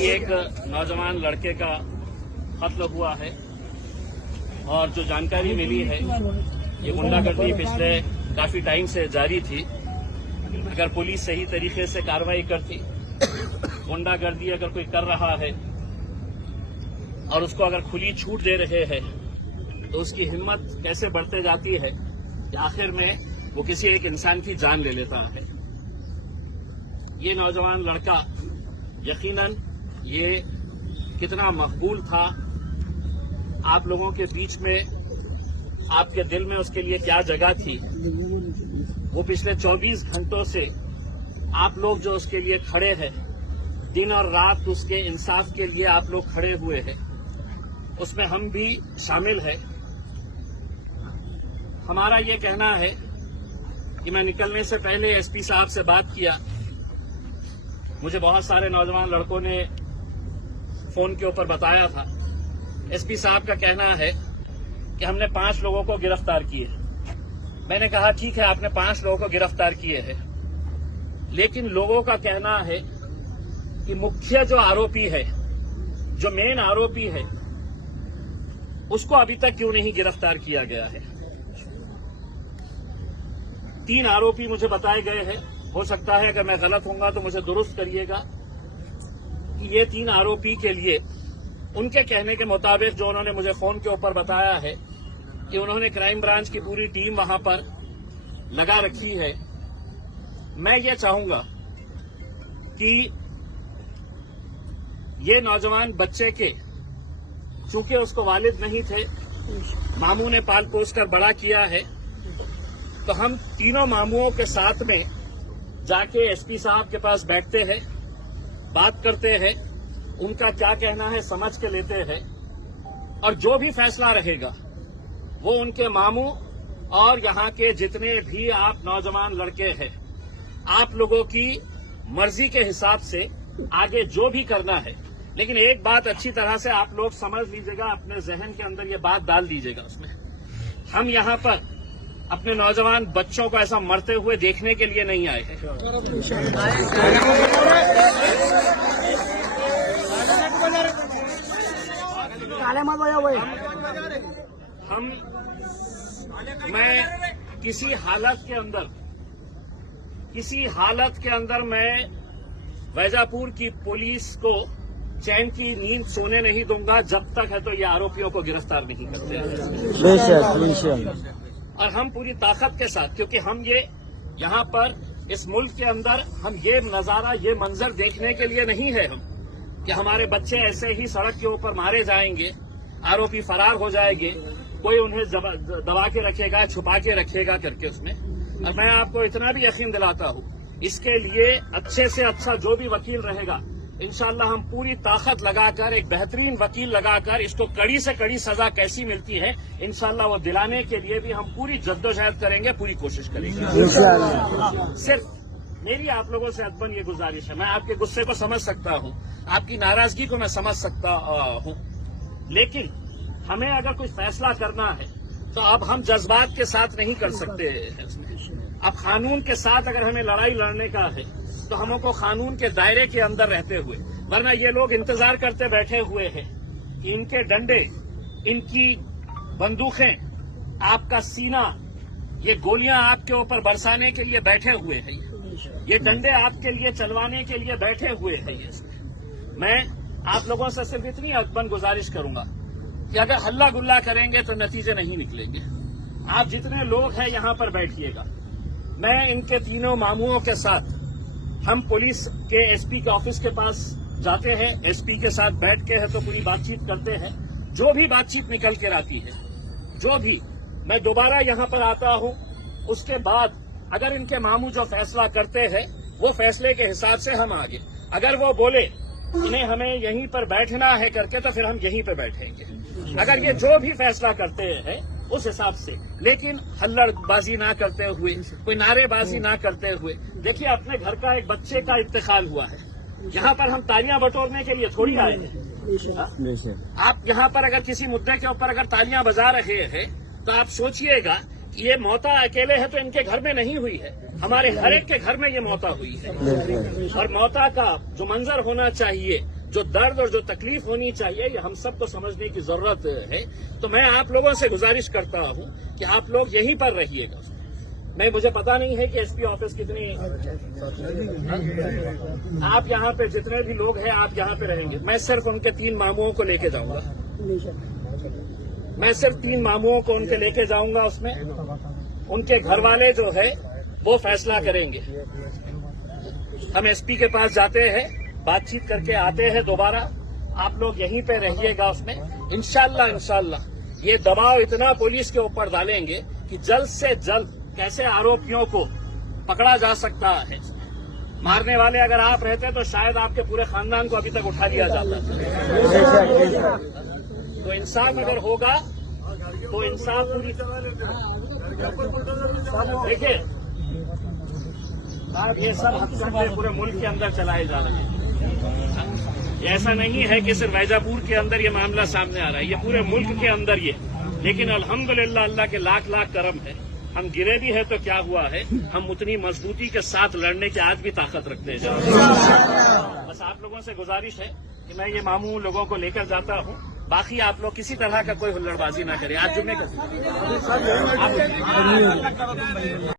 कि एक नौजवान लड़के का कत्ल हुआ है और जो जानकारी मिली है ये गुंडागर्दी पिछले काफी टाइम से जारी थी। अगर पुलिस सही तरीके से कार्रवाई करती, गुंडागर्दी अगर कोई कर रहा है और उसको अगर खुली छूट दे रहे हैं तो उसकी हिम्मत कैसे बढ़ते जाती है कि आखिर में वो किसी एक इंसान की जान ले लेता है। ये नौजवान लड़का यकीनन ये कितना मकबूल था, आप लोगों के बीच में, आपके दिल में उसके लिए क्या जगह थी, वो पिछले 24 घंटों से आप लोग जो उसके लिए खड़े हैं, दिन और रात उसके इंसाफ के लिए आप लोग खड़े हुए हैं, उसमें हम भी शामिल हैं। हमारा ये कहना है कि मैं निकलने से पहले एसपी साहब से बात किया। मुझे बहुत सारे नौजवान लड़कों ने फोन के ऊपर बताया था। एसपी साहब का कहना है कि हमने 5 लोगों को गिरफ्तार किए। मैंने कहा ठीक है, आपने 5 लोगों को गिरफ्तार किए हैं, लेकिन लोगों का कहना है कि मुख्य जो आरोपी है, जो मेन आरोपी है, उसको अभी तक क्यों नहीं गिरफ्तार किया गया है। 3 आरोपी मुझे बताए गए हैं। हो सकता है अगर मैं गलत होऊंगा तो मुझे दुरुस्त करिएगा कि ये 3 आरोपी के लिए उनके कहने के मुताबिक जो उन्होंने मुझे फोन के ऊपर बताया है कि उन्होंने क्राइम ब्रांच की पूरी टीम वहां पर लगा रखी है। मैं ये चाहूंगा कि ये नौजवान बच्चे के, चूंकि उसको वालिद नहीं थे, मामू ने पाल पोस कर बड़ा किया है, तो हम तीनों मामुओं के साथ में जाके एसपी साहब के पास बैठते हैं, बात करते हैं, उनका क्या कहना है समझ के लेते हैं, और जो भी फैसला रहेगा वो उनके मामू और यहाँ के जितने भी आप नौजवान लड़के हैं, आप लोगों की मर्जी के हिसाब से आगे जो भी करना है। लेकिन एक बात अच्छी तरह से आप लोग समझ लीजिएगा, अपने जहन के अंदर ये बात डाल दीजिएगा उसमें, हम यहाँ पर अपने नौजवान बच्चों को ऐसा मरते हुए देखने के लिए नहीं आए हैं। मैं किसी हालत के अंदर मैं वैजापुर की पुलिस को चैन की नींद सोने नहीं दूंगा जब तक है तो ये आरोपियों को गिरफ्तार नहीं करते। और हम पूरी ताकत के साथ, क्योंकि हम ये यहाँ पर इस मुल्क के अंदर हम ये नजारा, ये मंजर देखने के लिए नहीं है हम कि हमारे बच्चे ऐसे ही सड़क के ऊपर मारे जाएंगे, आरोपी फरार हो जाएंगे, कोई उन्हें दबा के रखेगा, छुपा के रखेगा करके उसमें। और मैं आपको इतना भी यकीन दिलाता हूँ, इसके लिए अच्छे से अच्छा जो भी वकील रहेगा, इंशाअल्लाह हम पूरी ताकत लगाकर, एक बेहतरीन वकील लगाकर, इसको कड़ी से कड़ी सजा कैसी मिलती है इंशाअल्लाह वो दिलाने के लिए भी हम पूरी जद्दोजहद करेंगे, पूरी कोशिश करेंगे। सिर्फ मेरी आप लोगों से अदबन ये गुजारिश है, मैं आपके गुस्से को समझ सकता हूँ, आपकी नाराजगी को मैं समझ सकता हूँ, लेकिन हमें अगर कोई फैसला करना है तो अब हम जज्बात के साथ नहीं कर सकते हैं। अब कानून के साथ अगर हमें लड़ाई लड़ने का है तो हमको कानून के दायरे के अंदर रहते हुए, वरना ये लोग इंतजार करते बैठे हुए हैं कि इनके डंडे, इनकी बंदूकें, आपका सीना, ये गोलियां आपके ऊपर बरसाने के लिए बैठे हुए हैं, ये डंडे आपके लिए चलवाने के लिए बैठे हुए हैं। मैं आप लोगों से सिर्फ इतनी अदबन गुजारिश करूंगा कि अगर हल्ला गुल्ला करेंगे तो नतीजे नहीं निकलेंगे। आप जितने लोग हैं यहां पर बैठिएगा, मैं इनके तीनों मामुओं के साथ हम पुलिस के एसपी के ऑफिस के पास जाते हैं, एसपी के साथ बैठ के है तो पूरी बातचीत करते हैं। जो भी बातचीत निकल कर आती है, जो भी, मैं दोबारा यहां पर आता हूं, उसके बाद अगर इनके मामू जो फैसला करते हैं वो फैसले के हिसाब से हम आगे, अगर वो बोले इन्हें हमें यहीं पर बैठना है करके तो फिर हम यहीं पर बैठेंगे। अगर ये जो भी फैसला करते हैं उस हिसाब से, लेकिन हल्लड़बाजी ना करते हुए, कोई नारेबाजी ना करते हुए। देखिए, अपने घर का एक बच्चे का इंतकाल हुआ है, यहाँ पर हम तालियां बटोरने के लिए थोड़ी आए हैं। आप यहाँ पर अगर किसी मुद्दे के ऊपर अगर तालियां बजा रहे हैं तो आप सोचिएगा कि ये मौता अकेले है तो इनके घर में नहीं हुई है, हमारे हर एक के घर में ये मौता हुई है। और मौता का जो मंजर होना चाहिए جو درد اور جو تکلیف ہونی چاہیے یہ ہم سب کو سمجھنے کی ضرورت ہے. تو میں آپ لوگوں سے گزارش کرتا ہوں کہ آپ لوگ یہیں پر رہیے گا. مجھے پتا نہیں ہے کہ ایس پی آفس کتنی، آپ یہاں پہ جتنے بھی لوگ ہیں آپ یہاں پہ رہیں گے. میں صرف ان کے 3 ماموں کو لے کے جاؤں گا. میں صرف 3 ماموں کو ان کے لے کے جاؤں گا. اس میں ان کے گھر والے جو ہے وہ فیصلہ کریں گے. ہم ایس پی کے پاس جاتے ہیں، بات چیت کر کے آتے ہیں دوبارہ. آپ لوگ یہیں پہ رہیے گا. اس میں انشاءاللہ یہ دباؤ اتنا پولیس کے اوپر ڈالیں گے کہ جلد سے جلد کیسے آروپیوں کو پکڑا جا سکتا ہے. مارنے والے اگر آپ رہتے تو شاید آپ کے پورے خاندان کو ابھی تک اٹھا لیا جاتا. تو انصاف اگر ہوگا تو انصاف پوری. دیکھیے یہ سب حقیقت پورے ملک کے اندر چلائے جا رہے ہیں. ایسا نہیں ہے کہ صرف ویجا پور کے اندر یہ معاملہ سامنے آ رہا ہے، یہ پورے ملک کے اندر یہ. لیکن الحمدللہ اللہ کے لاکھ کرم ہے. ہم گرے بھی ہیں تو کیا ہوا ہے، ہم اتنی مضبوطی کے ساتھ لڑنے کی آج بھی طاقت رکھتے ہیں. بس آپ لوگوں سے گزارش ہے کہ میں یہ ماموں لوگوں کو لے کر جاتا ہوں. باقی آپ لوگ کسی طرح کا کوئی ہلڑ بازی نہ کریں. آج جمعے کا